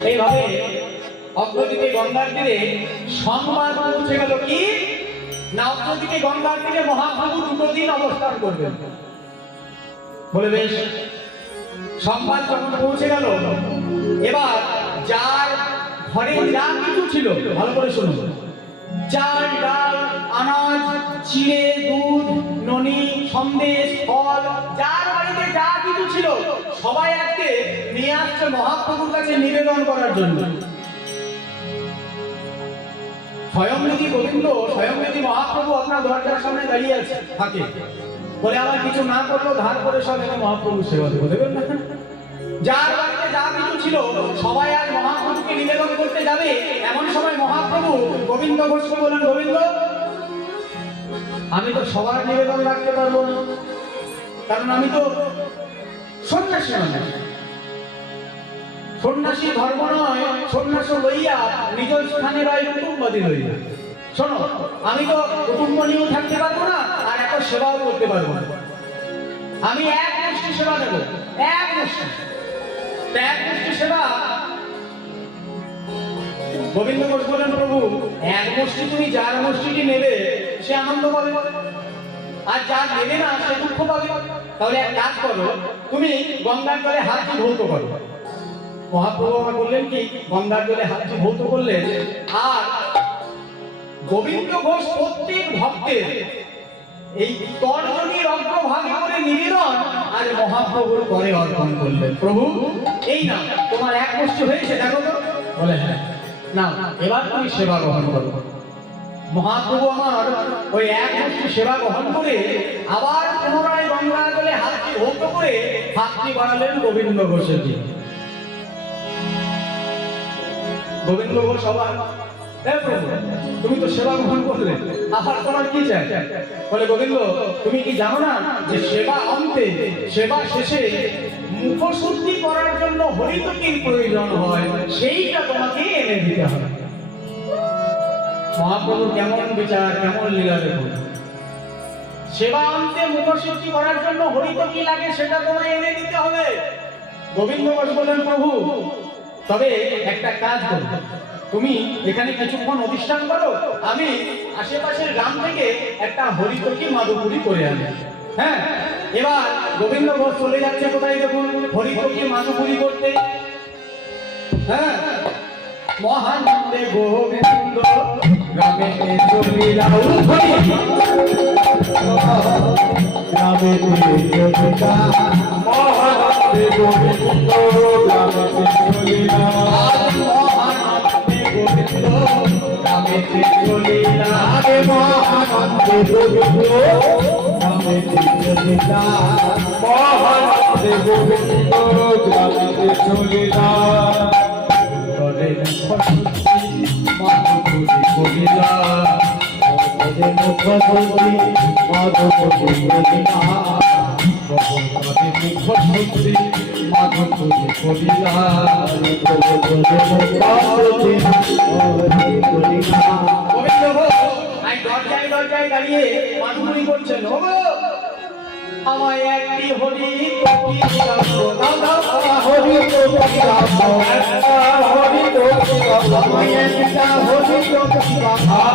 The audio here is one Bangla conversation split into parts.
এইভাবে অগ্রদিকে গঙ্গার তীরে সংবাদ পৌঁছে গেল কি না, অগ্রদিকে গঙ্গার তীরে মহাপ্রভু 2 দিন অবস্থান করবেন বলে। বেশ, সংবাদ যখন পৌঁছে গেল, এবার যার ঘরে যা কিছু ছিল, ভালো করে শুনুন, চাল ডাল আনাজ চিড়ে দুধ ননি সন্দেশ ফল, যার বাড়িতে যা কিছু ছিল সবাই আজকে নিয়ে আসছে মহাপ্রভুর কাছে নিবেদন করার জন্য। স্বয়ংনিধি গোবিন্দ, স্বয়ংনিধি মহাপ্রভু আপনার দরজার সামনে দাঁড়িয়ে আছে থাকে বলে, আমার কিছু না করলেও ধার করে সব এনে মহাপ্রভুর সেবা দেবো, দেবেন না? যার বাড়িতে যা কিছু ছিল সবাই আজ মহাপ্রভুকে নিবেদন করতে যাবে। এমন সময় মহাপ্রভু গোবিন্দ ঘোষকে বলেন, গোবিন্দ, আমি তো সবার নিবেদন রাখতে পারবো না, কারণ আমি তো সন্ন্যাসী মানুষ। সন্ন্যাসী ধর্ম নয়, সন্ন্যাস লইয়া নিজ স্থানে রয় কুটুম্বাদী লইয়া। শোনো, আমি তো কুটুম্ব নিয়েও থাকতে পারবো না, আর এত সেবাও করতে পারবো না। আমি এক মুষ্টি সেবা দেব, এক মুষ্টি সেবা। গোবিন্দ ঘোষ বলেন, প্রভু, এক মুষ্টি তুমি যার মুষ্টিটি নেবে সে আনন্দ পাবে, আর যার নেবে না সে দুঃখ পাবে। তাহলে এক কাজ করো, তুমি গঙ্গার জলে হাতটি ধৌত করো। মহাপ্রভু আমার বললেন কি, গঙ্গার জলে হাতটি ধৌত করলেন, আর গোবিন্দ ঘোষ প্রত্যেক ভক্তের এই তর্জনীর অগ্রভাগ করে নিবেদন আর মহাপ্রভুর করে অর্পণ করলেন। প্রভু, এই না তোমার এক মুষ্টি হয়েছে, দেখো তো। বলে, হ্যাঁ, না এবার তুমি সেবা গ্রহণ করো। মহাপ্রভু আমার ওই এক মুষ্টি সেবা গ্রহণ করে আবার পুনরায় গঙ্গার জলে হাতটি ধৌত করে হাতটি বাড়ালেন গোবিন্দ ঘোষের দিকে। গোবিন্দ ঘোষ সবার, তুমি তো সেবা গ্রহণ করলে, আবার তোমার কি চাই? বলে, গোবিন্দ, তুমি কি জানো না যে সেবা অন্তে, সেবা শেষে মুখশুদ্ধি করার জন্য হরিতকীর প্রয়োজন হয়, সেইটা তোমাকে এনে দিতে হবে। মহাপ্রভুর কেমন বিচার, কেমন লীলা দেখুন। সেবা অন্তে মুখশুদ্ধি করার জন্য হরিতকী লাগে, সেটা তোমায় এনে দিতে হবে। গোবিন্দ ঘোষ বলেন, প্রভু, তবে একটা কাজ করো, তুমি এখানে কিছুক্ষণ অধিষ্ঠান করো, আমি আশেপাশের গ্রাম থেকে একটা হরিতকী মাধুপুরি করে আনি। হ্যাঁ, এবার গোবিন্দ ঘোষ চলে যাচ্ছে কোথায় দেখুন, হরিতকী মাধুপুরি করতে। হ্যাঁ, মহানন্দে গোবিন্দ গ্রামে চলিলা, গ্রামে চলিলা, মহানন্দে গোবিন্দ গ্রামে চলিলা, গ্রামেতে চলিলা, মহানন্দে গোবিন্দ গ্রামেতে চলিলা, মহানন্দে গোবিন্দ গ্রামেতে চলিলা, মাধুপুরি করিলা, মুখশুদ্ধি মাধুপুরি করিলা, মুখশুদ্ধি মাধুপুরি করিলা, দরজায় দাঁড়িয়ে মাধুপুরি করছেন। আমায় একটি হরি কপি দাও, হরি কপি দাও, হরি কপি দাও, আমায় একটা হরি কপি দাও,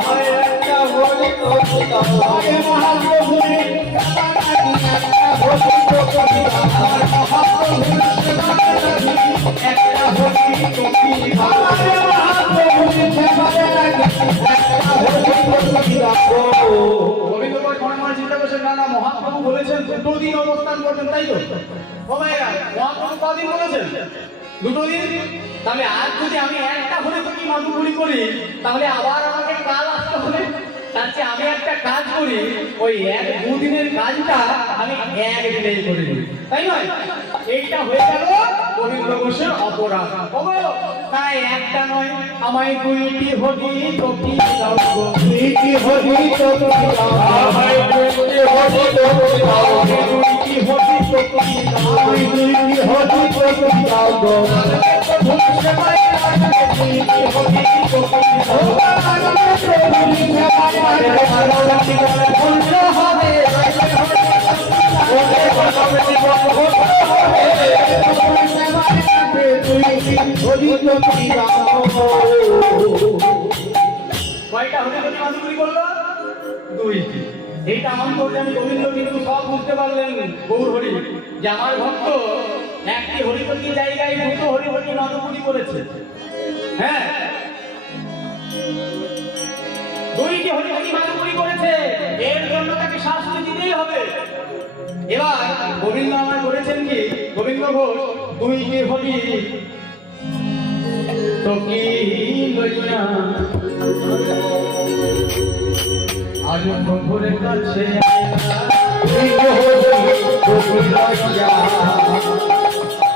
আমায় একটা হরি কপি দাও, আগে মহাপ্রভুর একটা হরি কপি দাও, আমার মহাপ্রভুর একটা হরি কপি দাও, আগে মহাপ্রভুর সেবায় লাগে একটা হরি কপি দাও। গোবিন্দ ঘোষ মনে মনে চিন্তা করছেন, না না, মহাপ্রভু বলেছেন 2 দিন অবস্থান করবেন, তাই তো? ও ভাইরা, মহাপ্রভু কদিন বলেছেন? 2 দিন। তাহলে আজ যদি আমি একটা হরিতকী মাধুপুরি করি, তাহলে আবার আমাকে কাল আসতে হবে। তার চেয়ে আমি একটা কাজ করি, ওই 1-2 দিনের কাজটা আমি 1 দিনেই করে দিই, তাই নয়? এইটা হয়ে গেল গোবিন্দ ঘোষের অপরাধ। তাই একটা নয়, আমায় 2টি হরিতকী দাও, 2টি হরিতকী দাও, আমায় 2টি হরিতকী দাও, 2টি হরিতকী দাও, আমায় 2টি হরিতকী দাও গো, প্রভুর সেবায় লাগে 2টি হরিতকী দাও, প্রভুর সেবায় লাগে পূর্ণ হবে, হরি টকি রাম কয়টা হরিপতি মাধুরী বললো? দুইটি। এইটা আমার করলে আমি গোবিন্দ কিন্তু সব বুঝতে পারলেন গৌর হরি যে আমার ভক্ত একটি হরিপতি জায়গায় দুটো হরিপতি মাধুরী করেছে। হ্যাঁ, দুইটি হরিপতি মাধুরী করেছে, এর জন্য তাকে শাস্তি দিতেই হবে। এবার গোবিন্দ আমার করেছেন কি, গোবিন্দ ঘোষ দুইটি হরি টকি লইয়া আজ প্রভুরের কাছে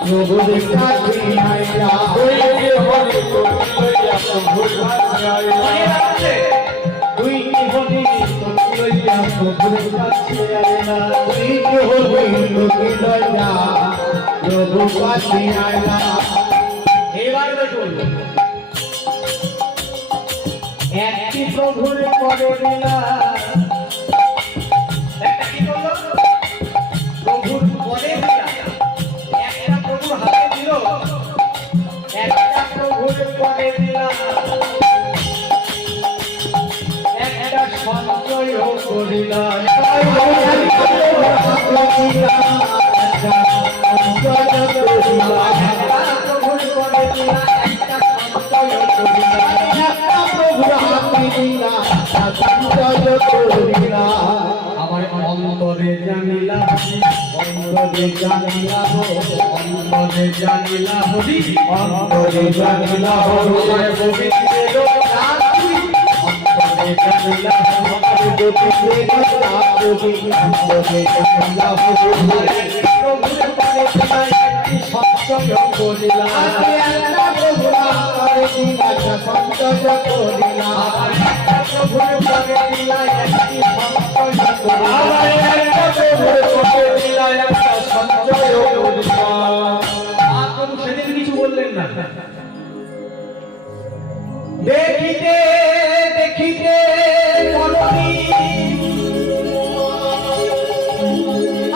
প্রভুর কাছে আইলা দুইটি হরি টকি লইয়া প্রভুর কাছে আইলা, দুইটি হরি টকি লইয়া প্রভুর কাছে আইলা, দুইটি হরি টকি লইয়া প্রভুর কাছে আইলা। এবার দেখুন, একটি প্রভুর পরে দিলা, একটা কি করলো? প্রভুর পরে দিলা, একটা প্রভুর হাতে দিল, একটা প্রভুর পরে দিলা, একটা সঞ্চয় করিলা, আমার অন্তরে জানিলা, অন্তরে জানিলা অন্তরে জানিলা হরি, অন্তরে জানিলা আমার গোবিন্দের রাত্রি, অন্তরে জানিলা অন্তরে জানিলা প্রভুর পরে দিলা, একটি সঞ্চয় করিলা, সঞ্চয় করিলা আমার একটা প্রভুর পরে দিলা, একটি সঞ্চয় করিলা। মহাপ্রভু সেদিন কিছু বললেন না। দেখিতে দেখিতে মননি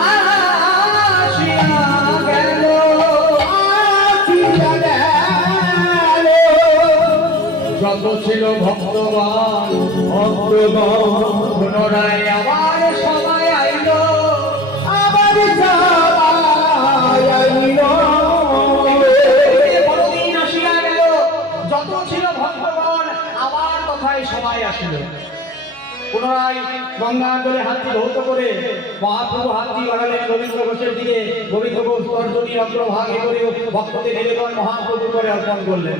আসিয়া গেল, যত ছিল ভক্তগণ পুনরায় আবার সবাই আইল, আবার বড়দিন আসিয়া গেল, যত ছিল ভক্তগণ আবার কথায় সবাই আসিল। পুনরায় গঙ্গার জলে হাতটি ধৌত করে মহাপ্রভু হাতটি বাড়ালেন গোবিন্দ ঘোষের দিকে। গোবিন্দ ঘোষ তর্জনী অগ্রভাগে করে ভক্তদের নিবেদন মহাপ্রভু করে অর্পণ করলেন,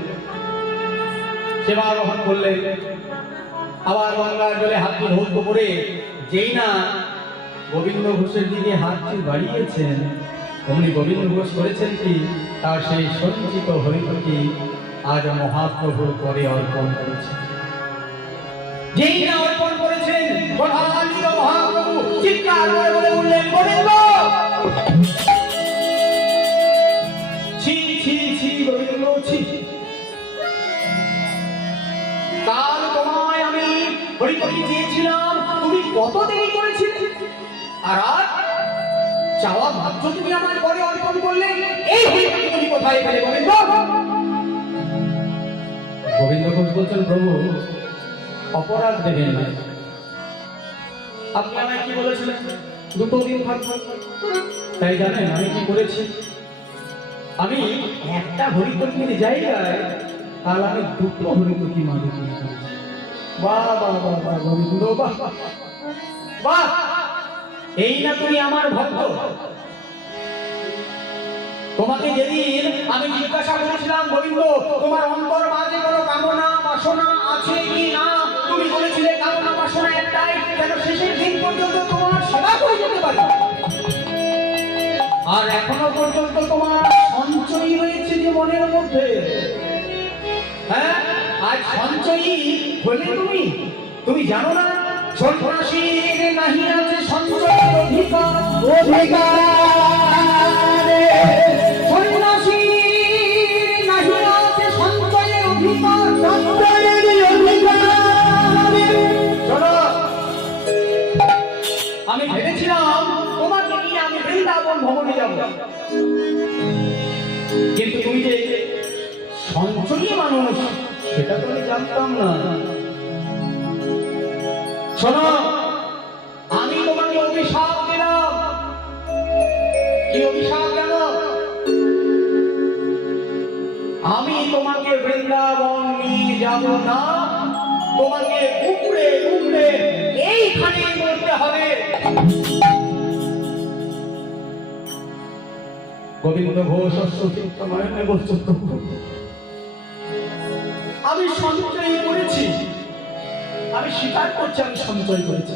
সেবা গ্রহণ করলেন। আবার গঙ্গার জলে হাতটি ধৌত করে যেই না গোবিন্দ ঘোষের দিকে হাতটি বাড়িয়েছেন, অমনি গোবিন্দ ঘোষ করেছেন কি, তার সেই সঞ্চিত হরিপতি আজ মহাপ্রভুর করে অর্পণ করেছেন। যেই না অর্পণ করেছেন, প্রধানিত মহাপ্রভু চিৎকার করে বলে উঠলেন, গোবিন্দ ছি ছি ছি, গোবিন্দ ছি, কাল তোমায় আমি হরিপতি চেয়েছিলাম, তুমি কত দেরি করেছিলে, আর আজ চাওয়া মাত্র তুমি আমার পরে অর্পণ করলে, এই হরিপতি তুমি কোথায় পেলে গোবিন্দ? গোবিন্দ ঘোষ বলছেন, প্রভু অপরাধ দেবেন না, আপনি আমায় কি বলেছিলেন দুটো দিন থাকবো, তাই জানেন আমি কি করেছি? আমি একটা হরিপতির জায়গায় কাল আমি দুটো হরিপতি মানুষ করেছি। বাহ বাহ বাহ বাহ গোবিন্দ, বাহ বাহ, এই না তুমি আমার ভক্ত। তোমাকে যেদিন আমি জিজ্ঞাসা করেছিলাম, গোবিন্দ তোমার অন্তর মাঝে কোনো কামনা বাসনা আছে কি না, তুমি বলেছিলে কামনা বাসনা একটাই, কেন শেষের দিন পর্যন্ত তোমার সেবা করে যেতে পারি, আর এখনো পর্যন্ত তোমার সঞ্চয় রয়েছে যে মনের মধ্যে। হ্যাঁ, আজ সঞ্চয়ী হলে তুমি তুমি জানো না, সন্ন্যাসীর নাহি আছে সঞ্চয়ের অধিকার, সন্ন্যাসীর নাহি আছে সঞ্চয়ের অধিকার, শোনো, আমি ভেবেছিলাম তোমাকে নিয়ে আমি বৃন্দাবন ভ্রমণে যাব, কিন্তু তুমি যে সঞ্চয় মানুষ সেটা তো আমি জানতাম না। শোনো, আমি তোমাকে অভিশাপ দিলাম। কি অভিশাপ জানো? আমি তোমাকে বৃন্দাবন নিয়ে যাব না, তোমাকে উপড়ে উপড়ে এইখানে করতে হবে। গোবিন্দ ঘোষ চিত্তনয়নে বলছে, আমি সঞ্চয় করেছি, আমি স্বীকার করছি আমি সঞ্চয় করেছি,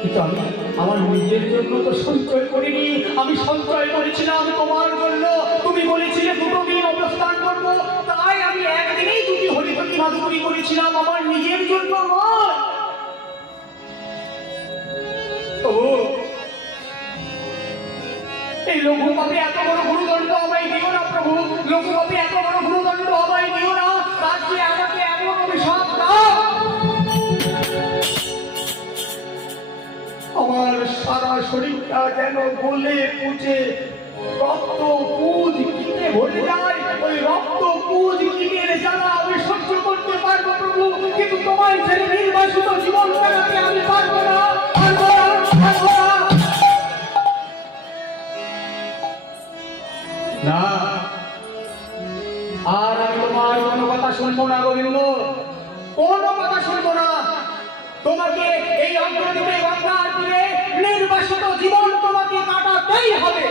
কিন্তু আমি আমার নিজের জন্য তো সঞ্চয় করিনি, আমি সঞ্চয় করেছিলাম তোমার জন্য। তুমি বলেছিলে দুটো দিন অবস্থান করবো, তাই আমি একদিনেই দুটি হরিপতি মাধুরী করেছিলাম, আমার নিজের জন্য নয়। ও এই লঘুপাপে এত বড় গুরুদণ্ড আমায় দিও না প্রভু, লঘুপাপে এত বড় গুরুদণ্ড আমায় দিও না, তার চেয়ে আমাকে এমন অভিশাপ দাও আমার সারা শরীরটা যেন গলে পচে রক্ত পুজ কিনে ভরে যায়। ওই রক্ত পুজ কিনের জ্বালা আমি সহ্য করতে পারবো প্রভু, কিন্তু তোমার ছেলে নির্বাসিত জীবন কাটাতে আমি পারবো না, পারবো না, পারবো না। না, আর আমি তোমার কোনো কথা শুনবো না গোবিন্দ, কোনো কথা শুনবো না। তোমাকে এই অগ্রদীপে গঙ্গার তীরে নির্বাসিত জীবন তোমাকে কাটাতেই হবে।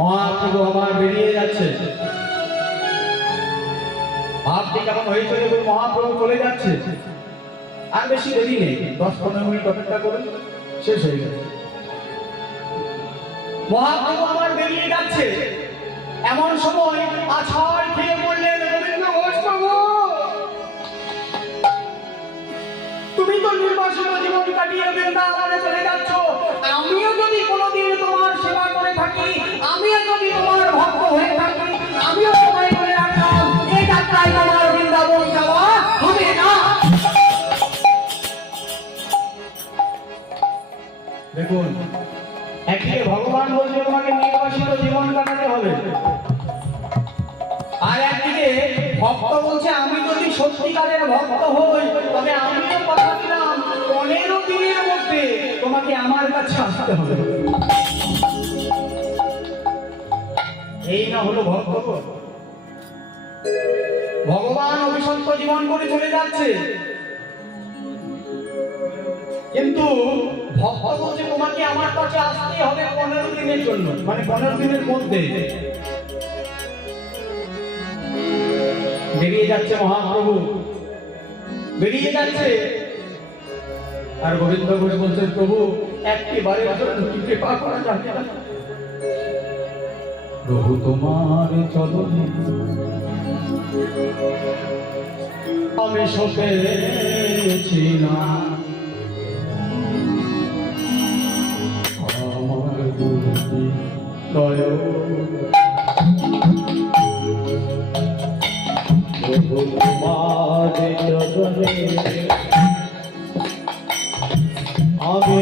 মহাপ্রভু আমার বেরিয়ে যাচ্ছে, ভাবটি কেমন হয়েছে যে মহাপ্রভু চলে যাচ্ছে। আর বেশি দেরি নেই, 10-15 মিনিট অপেক্ষা করুন, শেষ হয়ে গেছে। মহাপ্রভু আমার বেরিয়ে যাচ্ছে, এমন সময় আছাড় খেয়ে পড়লেন গোবিন্দ ঘোষ প্রভু। তুমি তো নির্বাসিত জীবন কাটিয়ে বৃন্দাবনে চলে যাচ্ছ, আমিও যদি কোনোদিন তোমার সেবা করে থাকি, আমিও যদি তোমার ভক্ত হয়ে থাকি, আমিও তোমায় বলে রাখলাম এই যাত্রায় তোমার বৃন্দাবন যাওয়া হবে না। দেখুন, একদিকে ভগবান বলছে তোমাকে নির্বাসিত জীবন কাটাতে হবে, আর একদিকে ভক্ত বলছে আমি যদি সত্যিকারের ভক্ত হই তবে আমিও কথা দিলাম 15 দিনের মধ্যে তোমাকে আমার কাছে আসতে হবে। এই না হলো ভক্ত। ভগবান অভিশপ্ত জীবন করে চলে যাচ্ছে, কিন্তু ভক্ত বলছে তোমাকে আমার কাছে আসতে হবে 15 দিনের জন্য, মানে 15 দিনের মধ্যে। বেরিয়ে যাচ্ছে মহাপ্রভু, বেরিয়ে যাচ্ছে, আর গোবিন্দ ঘোষ বলছে প্রভু একবারে কৃপা করা যাবে না প্রভু, তোমার চরণে আমি সপেছি না, আমার দুটি দয়া তোমার চরণে আমি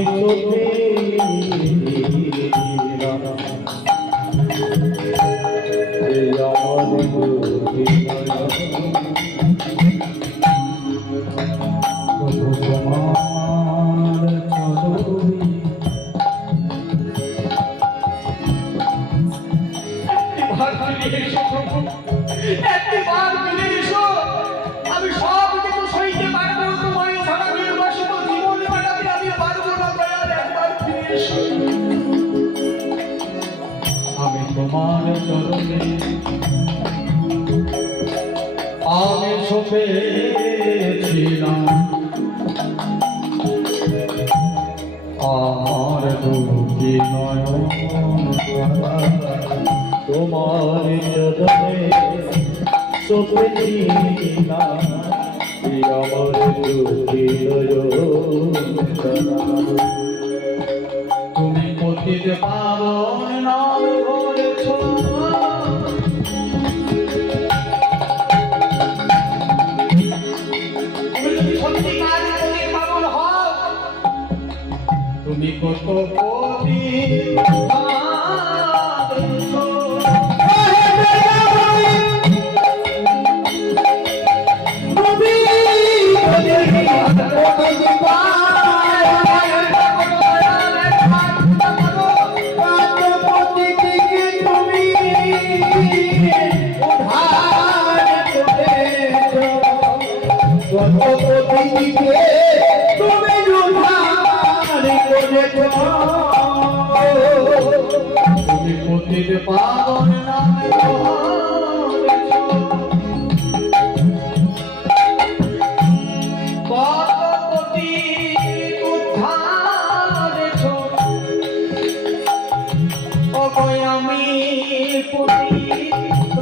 আমি সব কিছু সইতে পারবো, তোমায় ছাড়া নির্বাসিত জীবন কাটাতে আমি পারবো না। আমি তোমার চরণে আমি সপেছিলাম, আমার দুটি নয়ন তোমার চরণে সপেছিলাম, আমার দুটি নয়ন তুমি পতিত পাবন নাম করেছ, তুমি যদি সত্যিকার পতিত পাবন হও, তুমি কত পতিত পতিকে তুমি উদ্ধার করেছ তুমি পতিত পাবন নামে পতি উদ্ধারেছ অগয় আমি পতি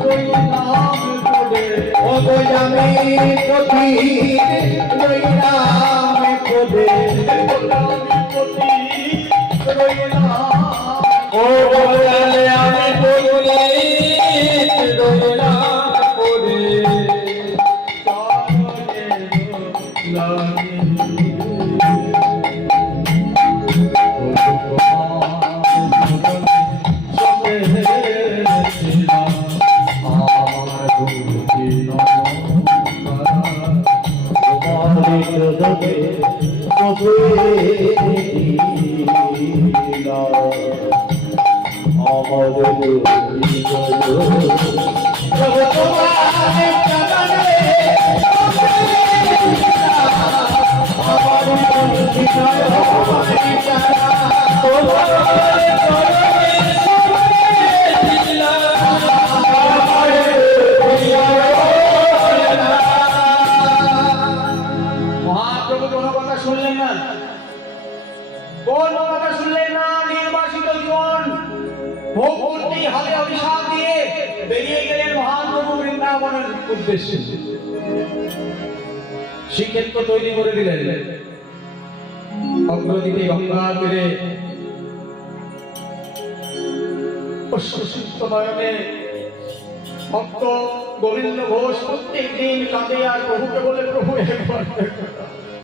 রইলাম পড়ে অগয়ামী পতি রইলাম পদে আমি পতি রইলাম ও বলে আমি বলি রইলাম পদে মহাপ্রভু কোনো কথা শুনলেন না, কোনো কথা শুনলেন না। নির্বাসিত জীবন ভোগ করতেই হবে অভিশাপ দিয়ে বেরিয়ে গেলেন মহাপ্রভু বৃন্দাবনের উদ্দেশ্যে। শ্রীক্ষেত্র তৈরি করে দিলেন। অগ্রদিকে গঙ্গা তীরে অশ্বসিক্ত নয়নে ভক্ত গোবিন্দ ঘোষ প্রত্যেক দিন কাঁদে আর প্রভুকে বলে, প্রভু একবার দেখো।